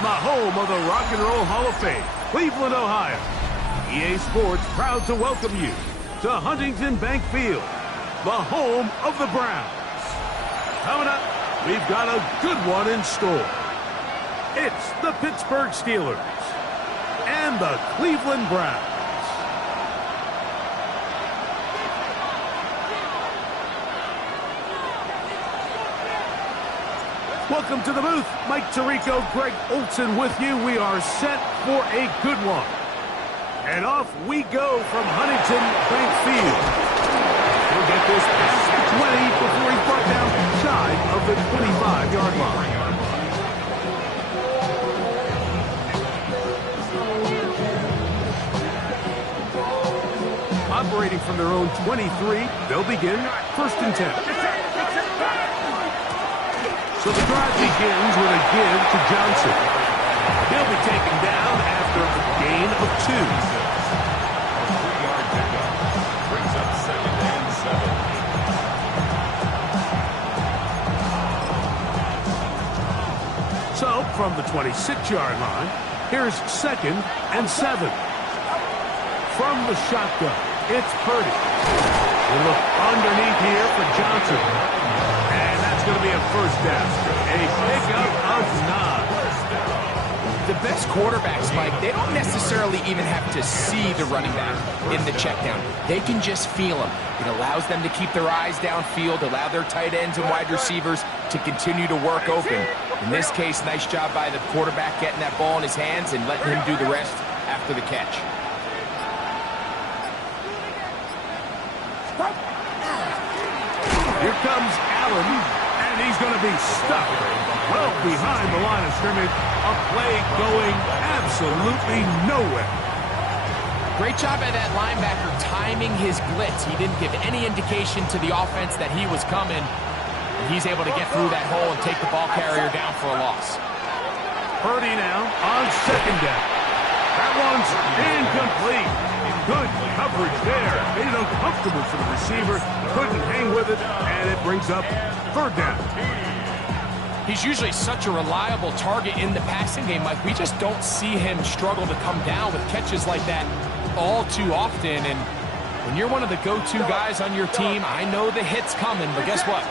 From the home of the Rock and Roll Hall of Fame, Cleveland, Ohio, EA Sports proud to welcome you to Huntington Bank Field, the home of the Browns. Coming up, we've got a good one in store. It's the Pittsburgh Steelers and the Cleveland Browns. Welcome to the booth. Mike Tirico, Greg Olson with you. We are set for a good one. And off we go from Huntington Bank Field. He'll get this past the 20 before he's brought down shy of the 25-yard line. Operating from their own 23, they'll begin 1st and 10. So the drive begins with a give to Johnson. He'll be taken down after a gain of 2. A 3-yard pickup brings up 2nd and 7. So from the 26-yard line, here's 2nd and 7. From the shotgun, it's Purdy. We'll look underneath here for Johnson. It's going to be a 1st down. A pickup of 9. The best quarterbacks, Mike, they don't necessarily even have to see the running back in the check down. They can just feel him. It allows them to keep their eyes downfield, allow their tight ends and wide receivers to continue to work open. In this case, nice job by the quarterback getting that ball in his hands and letting him do the rest after the catch. Here comes Allen. He's going to be stuck well behind the line of scrimmage. A play going absolutely nowhere. Great job by that linebacker timing his blitz. He didn't give any indication to the offense that he was coming. And he's able to get through that hole and take the ball carrier down for a loss. Purdy now on 2nd down. That one's incomplete. Good coverage there. Made it uncomfortable for the receiver. Couldn't hang with it, and it brings up 3rd down. He's usually such a reliable target in the passing game, Mike. We just don't see him struggle to come down with catches like that all too often. And when you're one of the go-to guys on your team, I know the hit's coming, but guess what?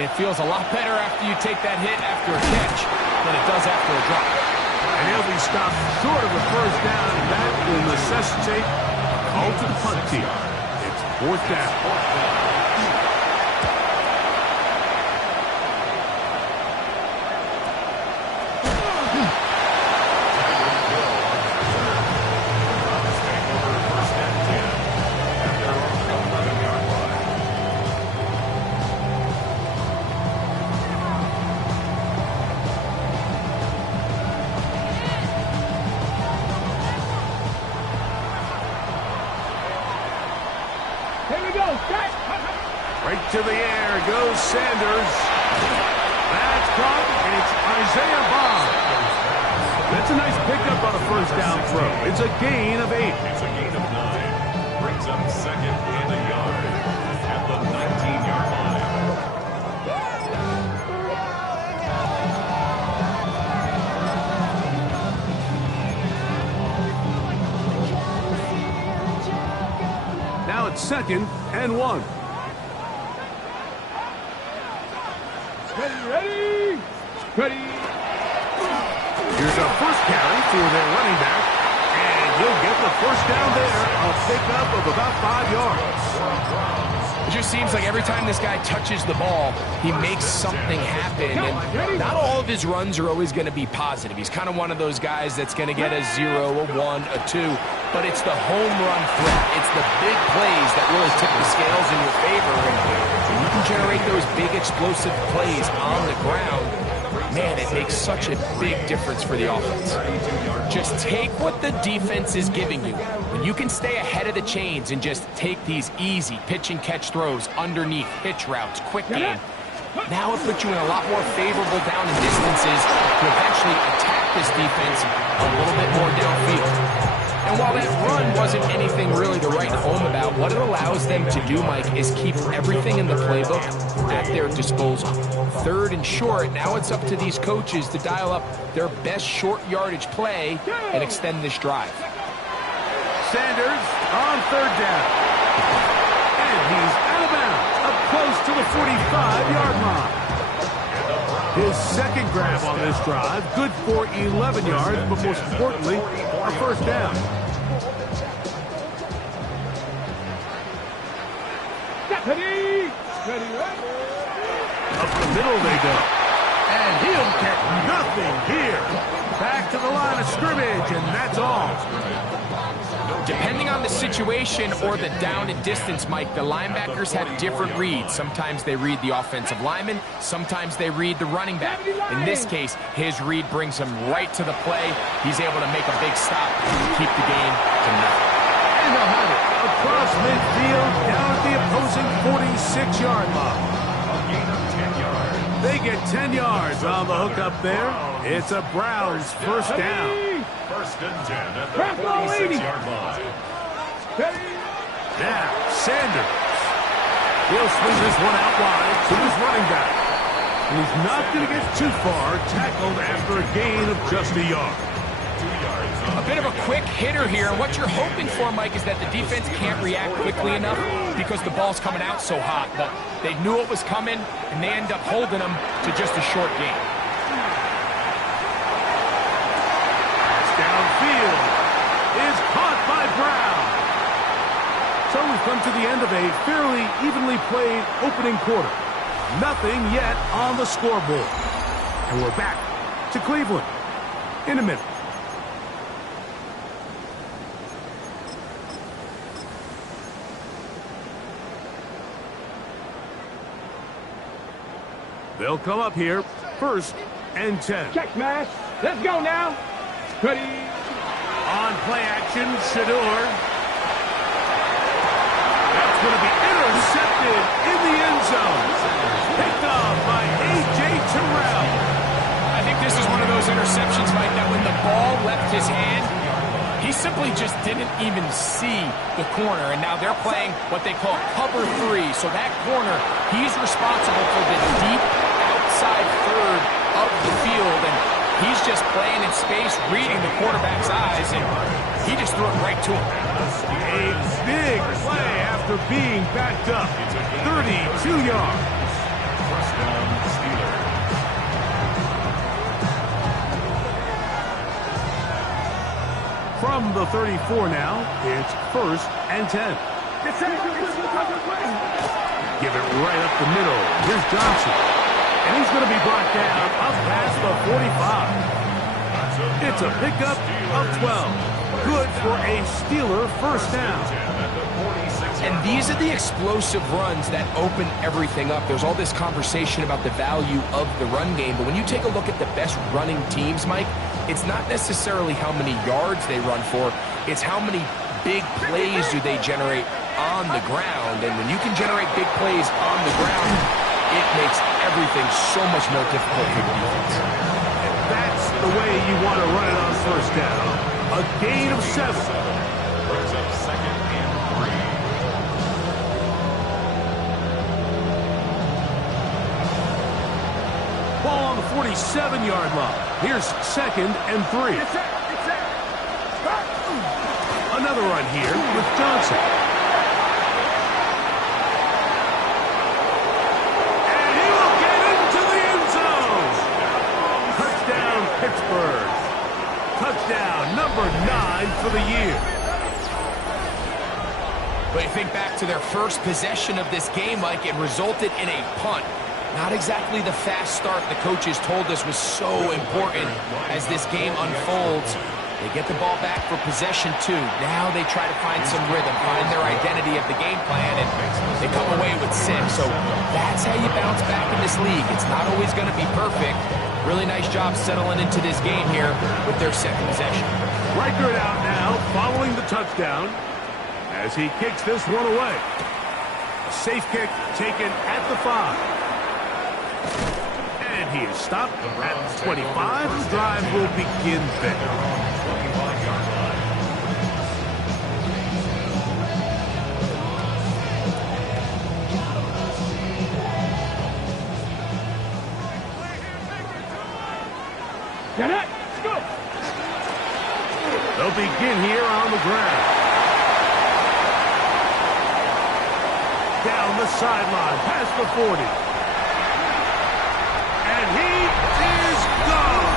It feels a lot better after you take that hit after a catch than it does after a drop. And he'll be stopped short of the 1st down, and that will necessitate a call to the punt team. It's 4th down. Right to the air goes Sanders. That's caught. It's Isaiah Bond. That's a nice pickup on a 1st down throw. It's a gain of 8. It's a gain of 9. Brings up 2nd and a yard at the 19-yard line. Now it's 2nd and 1. Ready. Here's a 1st carry for their running back, and he'll get the 1st down there, a pickup of about 5 yards. It just seems like every time this guy touches the ball, he makes something happen, and not all of his runs are always going to be positive. He's kind of one of those guys that's going to get a 0, a 1, a 2, but it's the home run threat. It's the big plays that really tip the scales in your favor, and when you can generate those big explosive plays on the ground, man, it makes such a big difference for the offense. Just take what the defense is giving you. When you can stay ahead of the chains and just take these easy pitch and catch throws underneath, hitch routes, quick game, now it puts you in a lot more favorable down and distances to eventually attack this defense a little bit more downfield. And while that run wasn't anything really to write home about, what it allows them to do, Mike, is keep everything in the playbook at their disposal. 3rd and short. Now it's up to these coaches to dial up their best short yardage play and extend this drive. Sanders on 3rd down. And he's out of bounds, up close to the 45-yard line. His 2nd grab on this drive, good for 11 yards, but most importantly, a 1st down. Up the middle they go. And he'll get nothing here. Back to the line of scrimmage, and that's all. Depending on the situation or the down and distance, Mike, the linebackers have different reads. Sometimes they read the offensive lineman. Sometimes they read the running back. In this case, his read brings him right to the play. He's able to make a big stop and keep the game to nothing. And they'll have it across midfield, down at the opposing 46-yard line. They get 10 yards on the hook up there. It's a Browns 1st down. 1st and 10 at the 46-yard line. Now, Sanders. He'll swing this one out wide to his running back. And he's not going to get too far, tackled after a gain of just a yard. 2 yards. A bit of a quick hitter here. And what you're hoping for, Mike, is that the defense can't react quickly enough because the ball's coming out so hot. But they knew it was coming, and they end up holding them to just a short gain. Downfield is caught by Brown. So we've come to the end of a fairly evenly played opening quarter. Nothing yet on the scoreboard. And we're back to Cleveland in a minute. They'll come up here, 1st and 10. Check smash. Let's go now. Ready. On play action, Shador. That's going to be intercepted in the end zone. Picked off by A.J. Terrell. I think this is one of those interceptions, Mike, that when the ball left his hand, he simply just didn't even see the corner. And now they're playing what they call cover 3. So that corner, he's responsible for the deep outside 3rd of the field. And he's just playing in space, reading the quarterback's eyes, and he just threw it right to him. A big play after being backed up. 32 yards. 1st down, Steelers. From the 34 now, it's 1st and 10. Give it right up the middle. Here's Johnson. And he's going to be brought down up past the 45. It's a pickup of 12. Good for a Steeler 1st down. And these are the explosive runs that open everything up. There's all this conversation about the value of the run game, but when you take a look at the best running teams, Mike, it's not necessarily how many yards they run for, it's how many big plays do they generate on the ground. And when you can generate big plays on the ground, it makes everything so much more difficult for the defense. That's the way you want to run it on 1st down. A gain of 7. Brings up 2nd and 3. Ball on the 47-yard line. Here's 2nd and 3. Another run here with Johnson. And he will get into the end zone. Touchdown, Pittsburgh. Touchdown number 9 for the year. But you think back to their first possession of this game, Mike, it resulted in a punt. Not exactly the fast start the coaches told us was so important as this game unfolds. They get the ball back for possession 2. Now they try to find some rhythm, find their identity of the game plan, and they come away with 6. So that's how you bounce back in this league. It's not always going to be perfect. Really nice job settling into this game here with their 2nd possession. Reichert out now following the touchdown as he kicks this one away. A safe kick taken at the 5. And he is stopped at 25. The drive will begin there. They'll begin here on the ground. Down the sideline, past the 40. And he is gone.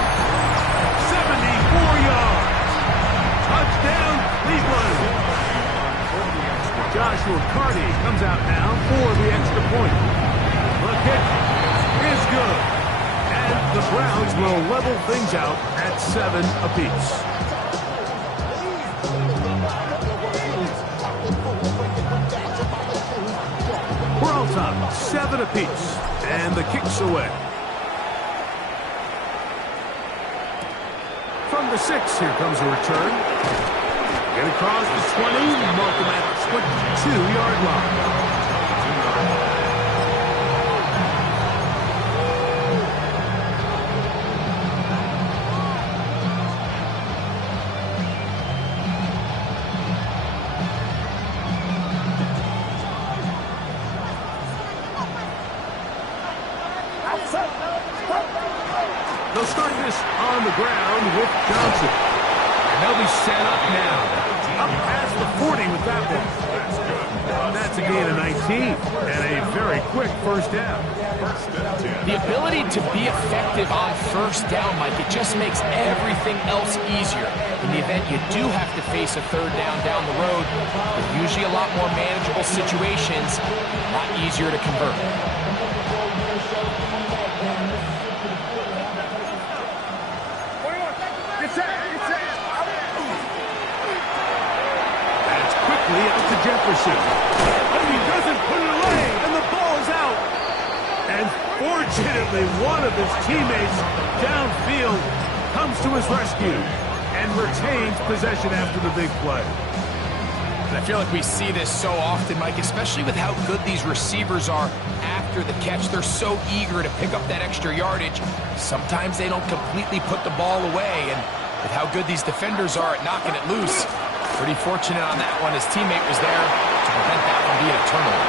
74 yards. Touchdown, Cleveland. Joshua Carty comes out now for the extra point. The kick is good. And the Browns will level things out at 7 apiece. We're all top, 7 apiece. And the kick's away. From the 6, here comes a return. Get across the 20, mark him at the 22-yard line. They'll start this on the ground with Johnson. And they'll be set up now. Up past the 40 with that one. That's a gain of 19 and a very quick first down. The ability to be effective on first down, Mike, it just makes everything else easier. In the event you do have to face a third down the road, they're usually a lot more manageable situations, a lot easier to convert. That's quickly out to Jefferson. And he doesn't put it away, and the ball is out. And fortunately, one of his teammates downfield comes to his rescue and retains possession after the big play. And I feel like we see this so often, Mike, especially with how good these receivers are after the catch. They're so eager to pick up that extra yardage. Sometimes they don't completely put the ball away, and with how good these defenders are at knocking it loose, pretty fortunate on that one. His teammate was there to prevent that from being a turnover.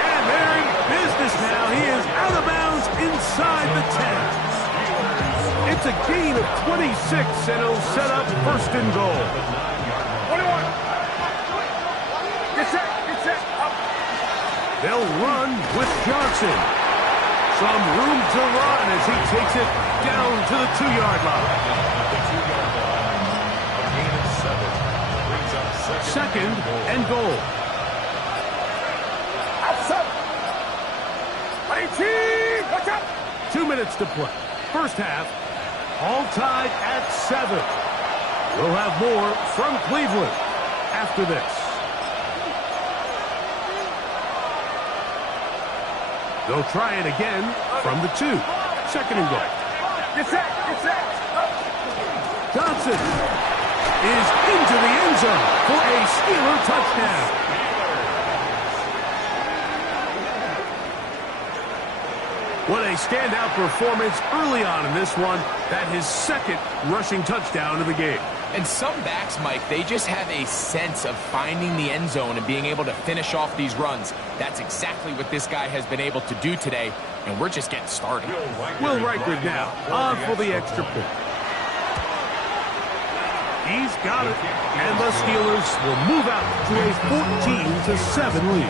And they're in business now. He is out of bounds inside the 10. It's a gain of 26, and it'll set up first and goal. 21. Get set. Up. They'll run with Johnson. Some room to run as he takes it down to the 2-yard line. A gain of 7. Brings up Second and goal. Outside. 18. Watch out. 2 minutes to play. First half, all tied at 7. We'll have more from Cleveland after this. They'll try it again from the 2. Second and goal. Get set. Johnson is into the end zone for a Steeler touchdown. What a standout performance early on in this one. That his second rushing touchdown of the game. And some backs, Mike, they just have a sense of finding the end zone and being able to finish off these runs. That's exactly what this guy has been able to do today, and we're just getting started. Will Reichard now on for the extra point. He's got it, and the Steelers will move out to a 14-7 lead.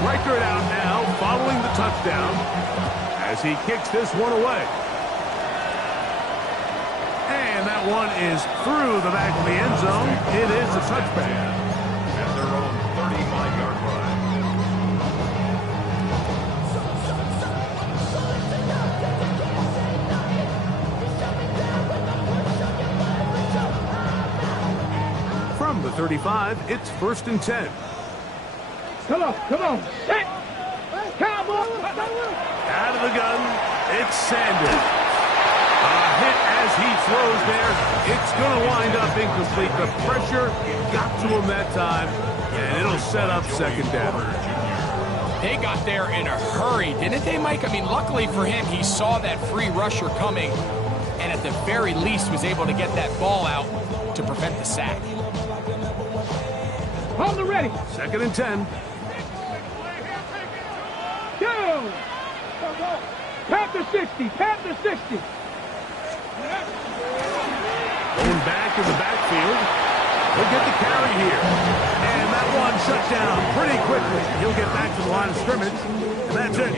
Reichard out now, following the touchdown, as he kicks this one away. And that one is through the back of the end zone. It is a touchback. At their own 35-yard line. From the 35, it's first and 10. Come on. Hit. Cowboy. Out of the gun, it's Sanders. A hit as he throws there. It's going to wind up incomplete. The pressure got to him that time, and it'll set up second down. They got there in a hurry, didn't they, Mike? I mean, luckily for him, he saw that free rusher coming, and at the very least was able to get that ball out to prevent the sack. Hold it ready. 2nd and 10. Down. Panther 60. Panther 60. Going back in the backfield. He'll get the carry here. And that one shut down pretty quickly. He'll get back to the line of scrimmage. And that's it.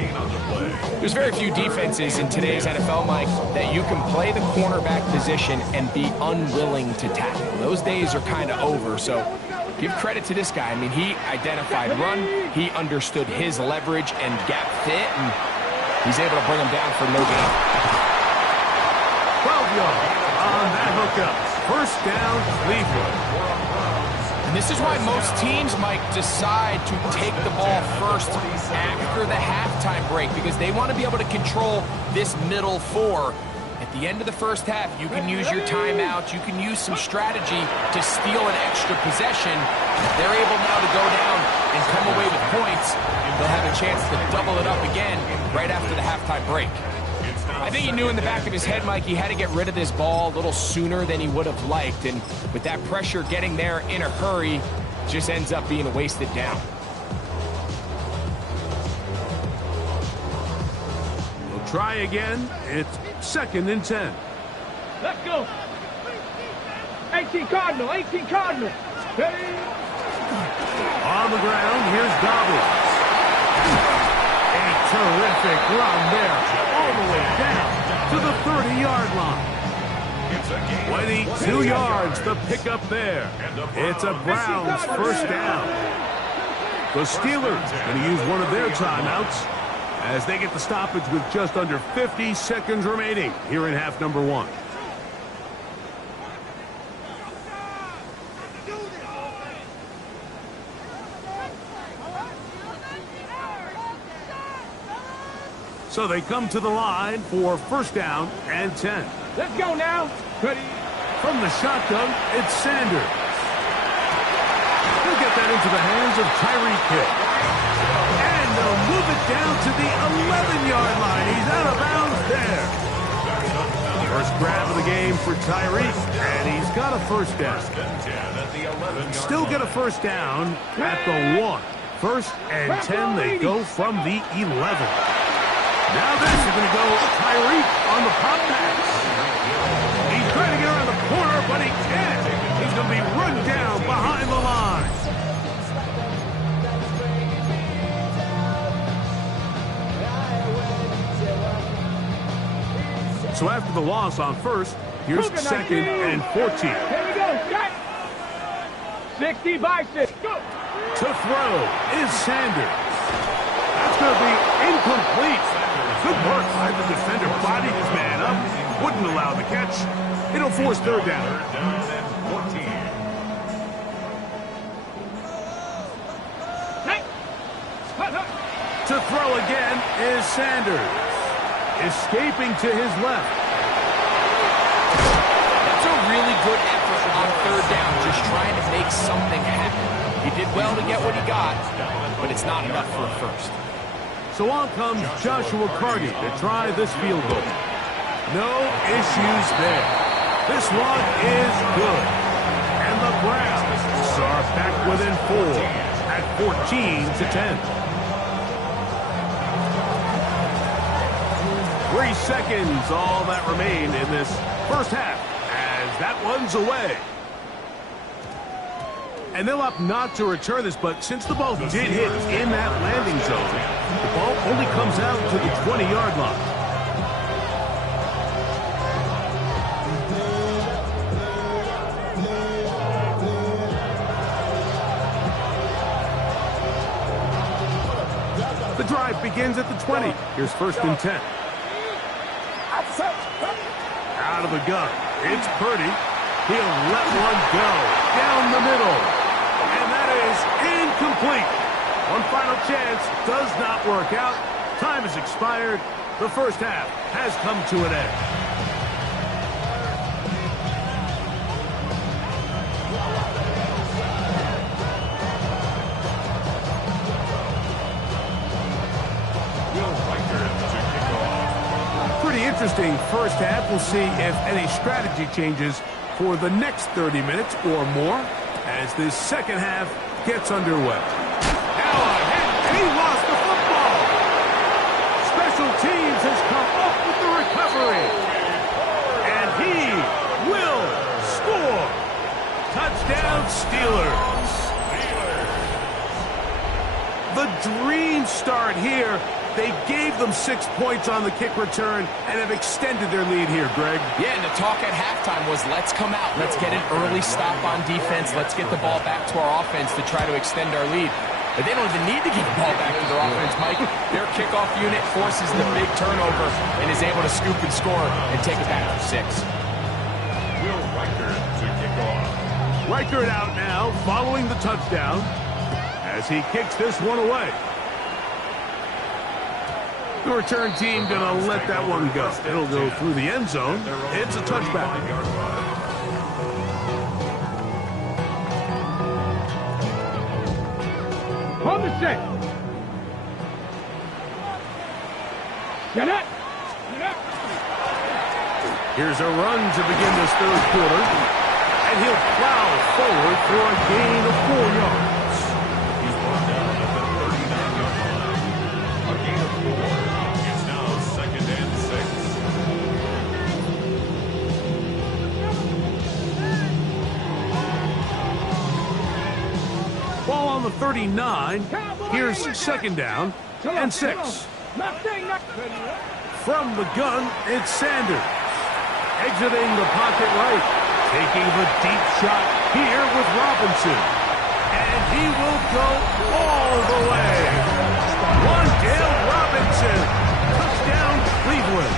There's very few defenses in today's NFL, Mike, that you can play the cornerback position and be unwilling to tackle. Those days are kind of over, so give credit to this guy. I mean, he identified run, he understood his leverage and gap fit, and he's able to bring him down for no gain. 12 yards on that hookup. 1st down, Cleveland. And this is why most teams, Mike, decide to take the ball first after the halftime break, because they want to be able to control this middle 4. At the end of the 1st half, you can use your timeout, you can use some strategy to steal an extra possession. If they're able now to go down and come away with points, they'll have a chance to double it up again right after the halftime break. I think he knew in the back of his head, Mike, he had to get rid of this ball a little sooner than he would have liked. And with that pressure getting there in a hurry, just ends up being a wasted down. We'll try again. It's 2nd and 10. Let's go. 18 Cardinal. 18 Cardinal. Hey. On the ground, here's Dobbins. A terrific run there, all the way down to the 30-yard line. 22 yards, the pickup there. It's a Browns 1st down. The Steelers going to use one of their timeouts as they get the stoppage with just under 50 seconds remaining here in half number 1. So they come to the line for 1st down and 10. Let's go now. Ready. From the shotgun, it's Sanders. He'll get that into the hands of Tyreek Hill. And they'll move it down to the 11-yard line. He's out of bounds there. First grab of the game for Tyreek, and he's got a 1st down. Still get a 1st down at the 1. 1st and 10, they go from the 11. Now this is going to go Tyreek on the pop pass. He's trying to get around the corner, but he can't. He's going to be run down behind the line. So after the loss on 1st, here's 2nd and 14. Here we go. Shot. 60 by 6. Go. To throw is Sanders. That's going to be incomplete. Good work by the defender. Bodied his man up. Wouldn't allow the catch. It'll force 3rd down. To throw again is Sanders. Escaping to his left. That's a really good effort on 3rd down, just trying to make something happen. He did well to get what he got, but it's not enough for a 1st. So on comes Joshua Carty to try this field goal. No issues there. This one is good. And the Browns are back within 4 at 14-10. 3 seconds, all that remain in this 1st half, as that one's away. And they'll opt not to return this, but since the ball did hit in that landing zone, the ball only comes out to the 20-yard line. The drive begins at the 20. Here's 1st and 10. Out of the gun. It's Purdy. He'll let one go down the middle. And that is incomplete. One final chance does not work out. Time has expired. The 1st half has come to an end. Pretty interesting 1st half. We'll see if any strategy changes for the next 30 minutes or more as this 2nd half gets underway. Now a hit, and he lost the football. Special teams has come up with the recovery. And he will score. Touchdown, Steelers. The dream start here. They gave them 6 points on the kick return and have extended their lead here, Greg. Yeah, and the talk at halftime was, let's come out. Let's get an early stop on defense. Let's get the ball back to our offense to try to extend our lead. But they don't even need to get the ball back to their offense, Mike. Their kickoff unit forces the big turnover and is able to scoop and score and take it back for 6. Will Reichert to kick off. Reichert out now, following the touchdown, as he kicks this one away. The return team gonna let that one go. It'll go through the end zone. It's a touchback. On the set. Get it. Here's a run to begin this third quarter. And he'll plow forward for a gain of 4 yards. He's brought down at the 39-yard line. A gain of 4. It's now 2nd and 6. Ball on the 39. Here's 2nd down and 6. From the gun, it's Sanders. Exiting the pocket right. Taking the deep shot here with Robinson. And he will go all the way. Wandale Robinson. Touchdown, Cleveland.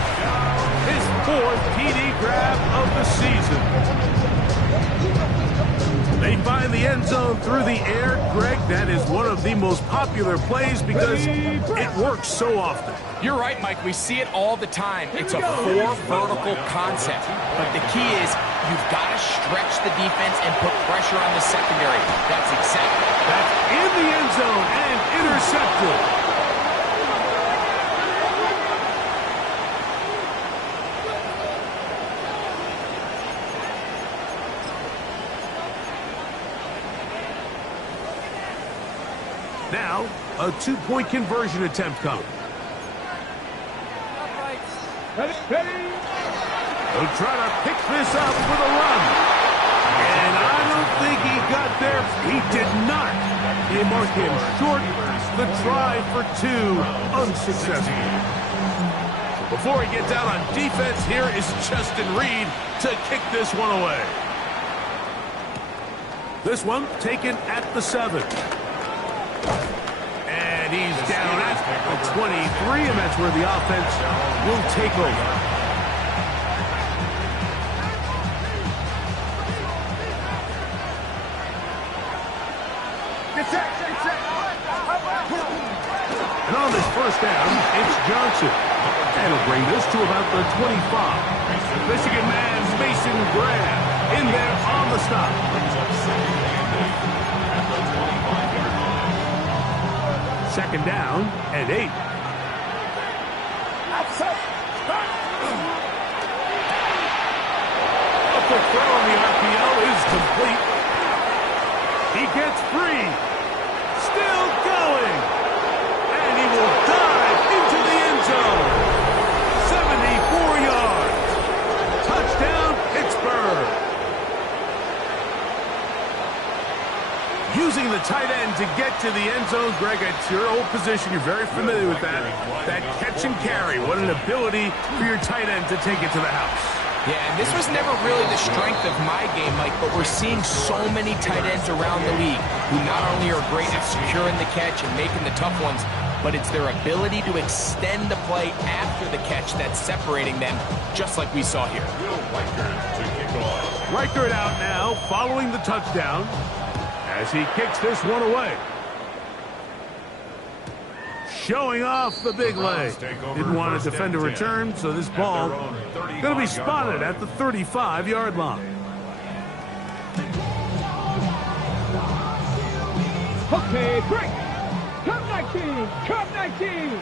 His 4th TD grab of the season. They find the end zone through the air. Greg, that is one of the most popular plays because it works so often. You're right, Mike. We see it all the time. It's a 4 vertical concept. But the key is you've got to stretch the defense and put pressure on the secondary. That's exactly. That's in the end zone and intercepted. Now, a 2-point conversion attempt coming. He'll try to pick this up with a run. And I don't think he got there. He did not. They mark him short. The try for 2 unsuccessful. Before he gets out on defense, here is Justin Reed to kick this one away. This one taken at the 7. And he's down at the 23, and that's where the offense will take over. And on this first down, it's Johnson. That'll bring this to about the 25. Michigan man Mason Graham in there on the stop. Second down and 8. A quick throw on the RPO is complete. He gets free. Still going. And he will dive into the end zone. 74 yards. Touchdown, Pittsburgh. Using the tight end to get to the end zone, Greg, it's your old position. You're very familiar with that. That catch and carry. What an ability for your tight end to take it to the house. Yeah, and this was never really the strength of my game, Mike, but we're seeing so many tight ends around the league who not only are great at securing the catch and making the tough ones, but it's their ability to extend the play after the catch that's separating them, just like we saw here. Will Reichert to kick off. Reichert out now, following the touchdown, as he kicks this one away. Showing off the big leg. Didn't want to defend a return, so this ball going to be spotted at the 35-yard line. Okay, break. Come 19. Come 19.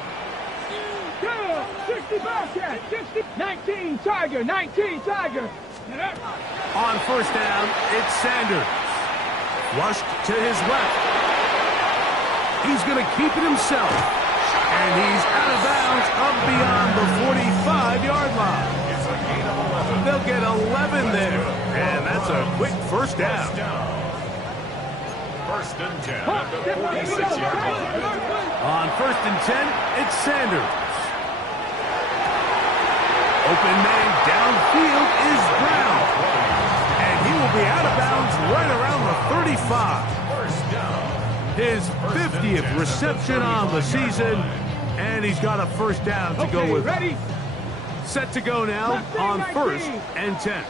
Yeah, 60 Bearcat. 60. 19 Tiger. 19 Tiger. On first down, it's Sanders. Flushed to his left. He's going to keep it himself. And he's out of bounds up beyond the 45-yard line. It's a gain of 11. They'll get 11 there. And that's a quick first down. First and 10 at the 46-yard line. On first and 10, it's Sanders. Open man downfield is Brown. And he will be out of bounds right around the 35. First down. His 50th reception on the season, and he's got a first down to go with. Ready? Set to go now on first and 10.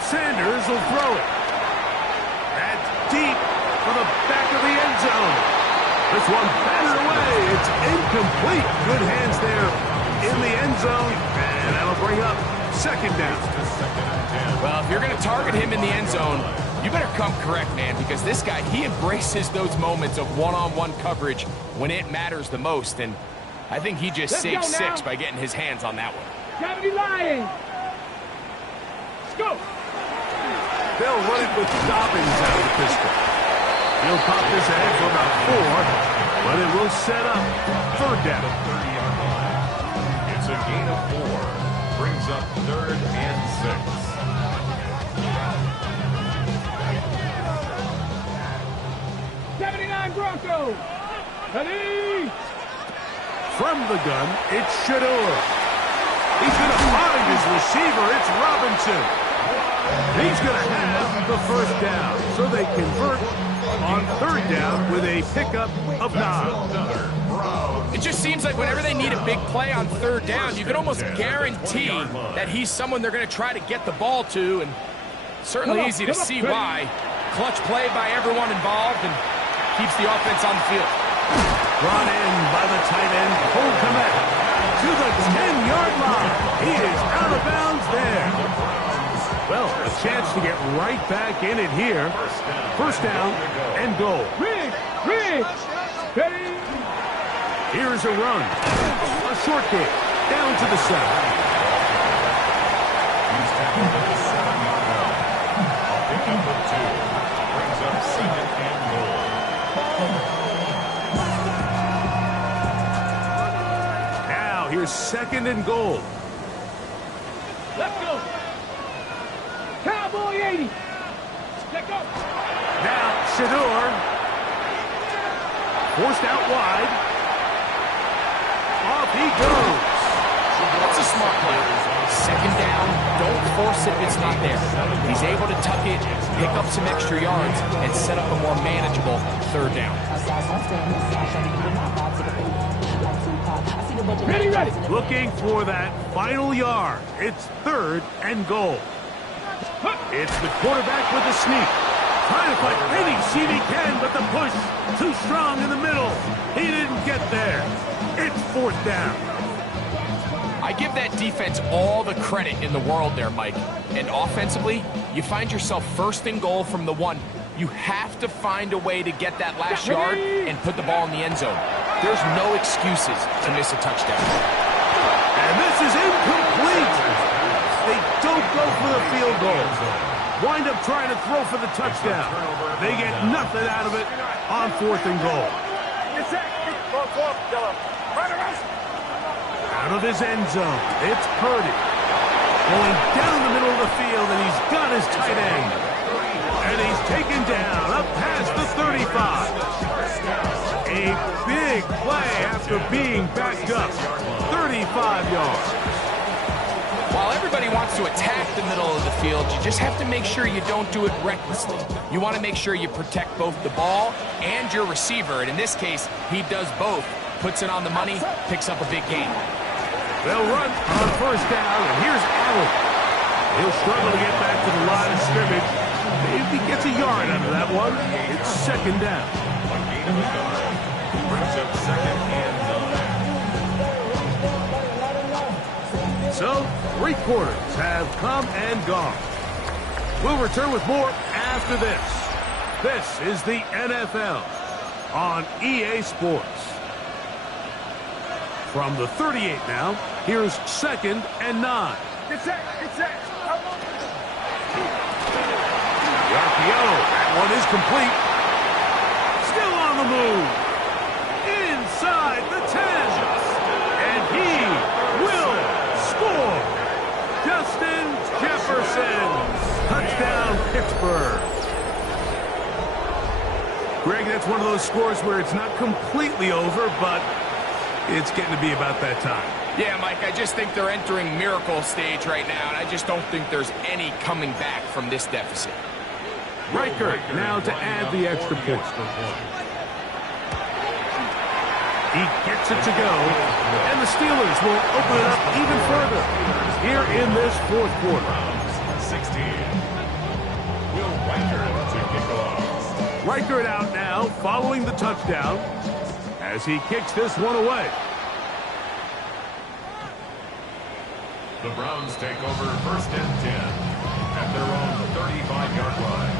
Sanders will throw it. That's deep for the back of the end zone. This one batted away. It's incomplete. Good hands there in the end zone, and that'll bring up second down. Well, if you're going to target him in the end zone, you better come correct, man, because this guy, he embraces those moments of one-on-one coverage when it matters the most, and I think he just saved 6 by getting his hands on that one. Gravity lying. Let's go. They'll run it with Dobbins out of the pistol. He'll pop this ahead for about 4, but it will set up third down. It's a gain of 4. Brings up third and 6. Broncos. Ready? From the gun, it's Shador. He's going to find his receiver. It's Robinson. He's going to have the first down. So they convert on third down with a pickup of 9. It just seems like whenever they need a big play on third down, you can almost guarantee that he's someone they're going to try to get the ball to, and certainly easy to see why. Clutch play by everyone involved, and keeps the offense on the field. Brought in by the tight end, Cole Kmet, to the 10-yard line. He is out of bounds there. Well, a chance to get right back in it here. First down and goal. Ready? Here's a run. A short kick down to the side. He's tackled at the 7-yard line. A pickup of 2. Brings up second and goal. Now here's second and goal. Let's go. Cowboy 80. Let go. Now Shador. Forced out wide. Off he goes. That's a smart play. Second down, don't force it if it's not there. He's able to tuck it, pick up some extra yards, and set up a more manageable third down. Ready. Looking for that final yard. It's third and goal. It's the quarterback with the sneak. Trying to find any seam he can, but the push too strong in the middle. He didn't get there. It's fourth down. I give that defense all the credit in the world there, Mike. And offensively, you find yourself first and goal from the 1. You have to find a way to get that last yard and put the ball in the end zone. There's no excuses to miss a touchdown. And this is incomplete. They don't go for the field goal. Wind up trying to throw for the touchdown. They get nothing out of it on fourth and goal. Out of his end zone, it's Purdy. Going down the middle of the field, and he's got his tight end. And he's taken down up past the 35. A big play after being backed up. 35 yards. While everybody wants to attack the middle of the field, you just have to make sure you don't do it recklessly. You want to make sure you protect both the ball and your receiver, and in this case, he does both. Puts it on the money, picks up a big gain. They'll run on first down, and here's Allen. He'll struggle to get back to the line of scrimmage. Maybe gets a yard out of that one. It's second down. A gain of 9. Brings up second and 9. So, 3 quarters have come and gone. We'll return with more after this. This is the NFL on EA Sports. From the 38 now, here's second and 9. Get set. The RPO, that one is complete. Still on the move. Inside the 10. And he will score. Justin Jefferson. Touchdown, Pittsburgh. Greg, that's one of those scores where it's not completely over, but it's getting to be about that time. Yeah, Mike, I just think they're entering miracle stage right now, and I just don't think there's any coming back from this deficit. Riker now to add the extra point. He gets it to go, and the Steelers will open it up even further here in this fourth quarter. 16. Will Riker to kick off. Riker out now following the touchdown as he kicks this one away. The Browns take over 1st and 10 at their own 35-yard line.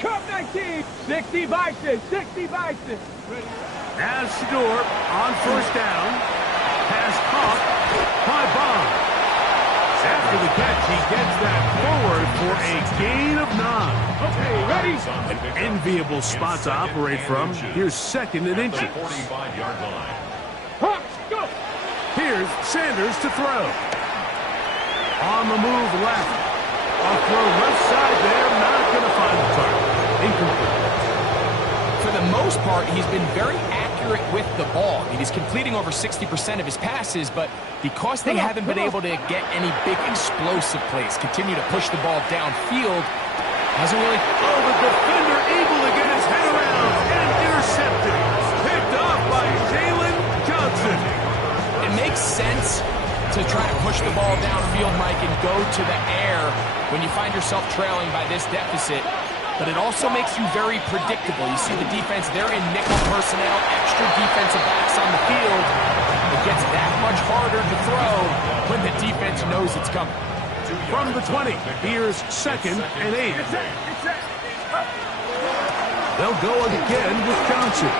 Cup 19, 60 Bison, 60 Bison. Now Shador on 1st down. Pass caught by Bond. After the catch, he gets that forward for a gain of 9. Okay, ready? An enviable spot to operate from. Here's 2nd and inches. 45-yard line. Hawks, go! Here's Sanders to throw. On the move left. A throw left side there, not going to find the target. Incomplete. For the most part, he's been very accurate with the ball. I mean, he's completing over 60% of his passes, but because they haven't been able to get any big explosive plays, continue to push the ball downfield, hasn't really... Oh, the defender able to get his head around and intercepted. Picked off by Jalen Johnson. It makes sense to try to push the ball downfield, Mike, and go to the air when you find yourself trailing by this deficit. But it also makes you very predictable. You see the defense, they're in nickel personnel, extra defensive backs on the field. It gets that much harder to throw when the defense knows it's coming. From the 20, here's 2nd and 8. They'll go again with Johnson.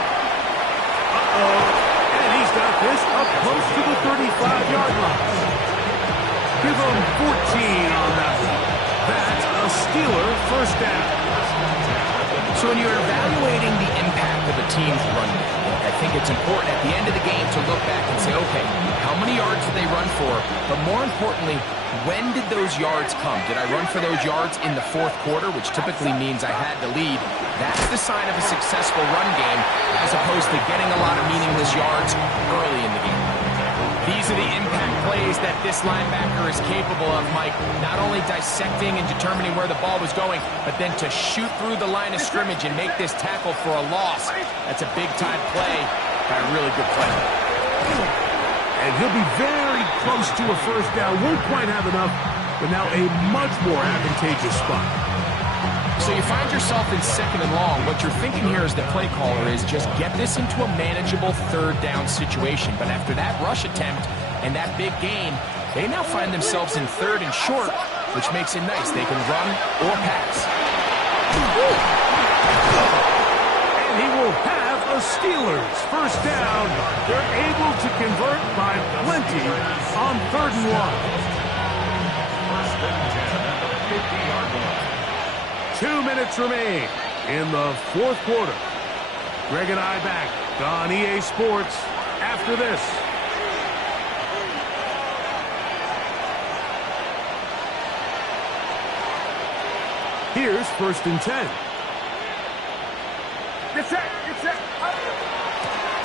And he's got this up close to the 35-yard line. Give him 14 on that one. That's a Steeler 1st down. So when you're evaluating the impact of a team's run game, I think it's important at the end of the game to look back and say, okay, how many yards did they run for? But more importantly, when did those yards come? Did I run for those yards in the 4th quarter, which typically means I had to lead? That's the sign of a successful run game, as opposed to getting a lot of meaningless yards early in the game. These are the impact plays that this linebacker is capable of, Mike. Not only dissecting and determining where the ball was going, but then to shoot through the line of scrimmage and make this tackle for a loss. That's a big-time play by a really good player. And he'll be very close to a 1st down. Won't quite have enough, but now a much more advantageous spot. So you find yourself in 2nd and long. What you're thinking here as the play caller is just get this into a manageable 3rd down situation. But after that rush attempt and that big gain, they now find themselves in 3rd and short, which makes it nice. They can run or pass. And he will have a Steelers 1st down. They're able to convert by plenty on 3rd and 1. 1st and 10 at the 50-yard line. 2 minutes remain in the 4th quarter. Greg and I back on EA Sports after this. Here's 1st and 10. Get set, get set.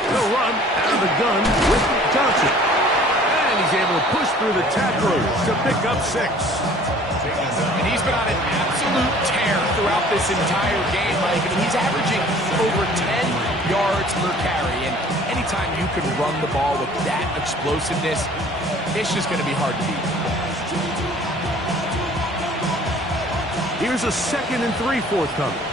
They'll run out of the gun with Johnson. And he's able to push through the tacklers to pick up 6. And he's been on an absolute tear throughout this entire game, Mike. I mean, he's averaging over 10 yards per carry. And anytime you can run the ball with that explosiveness, it's just going to be hard to beat. Here's a 2nd and 3 forthcoming.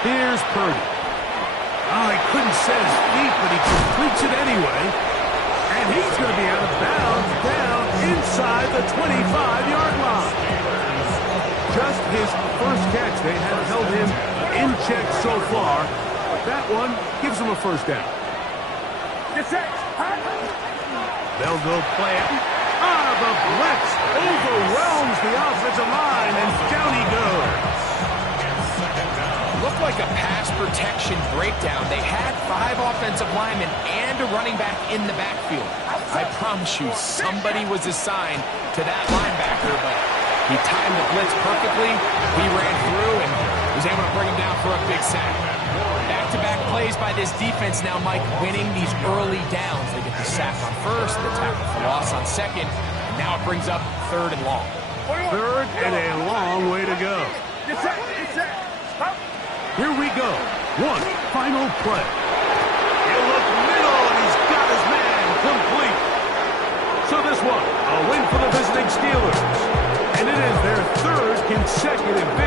Here's Purdy. Oh, he couldn't set his feet, but he completes it anyway. And he's going to be out of bounds down inside the 25-yard line. just his first catch. They have held him in check so far. But that one gives him a first down. They'll go play it. The blitz overwhelms the offensive line, and down he goes. Looked like a pass protection breakdown. They had 5 offensive linemen and a running back in the backfield. I promise you, somebody was assigned to that linebacker, but he timed the blitz perfectly. He ran through and was able to bring him down for a big sack. Back-to-back plays by this defense now, Mike, winning these early downs. They get the sack on first, the tackle for loss on second, and now it brings up 3rd and long. 3rd and a long way to go. Here we go. One final play. He'll look middle, and he's got his man complete. So this one, a win for the visiting Steelers. And it is their 3rd consecutive victory.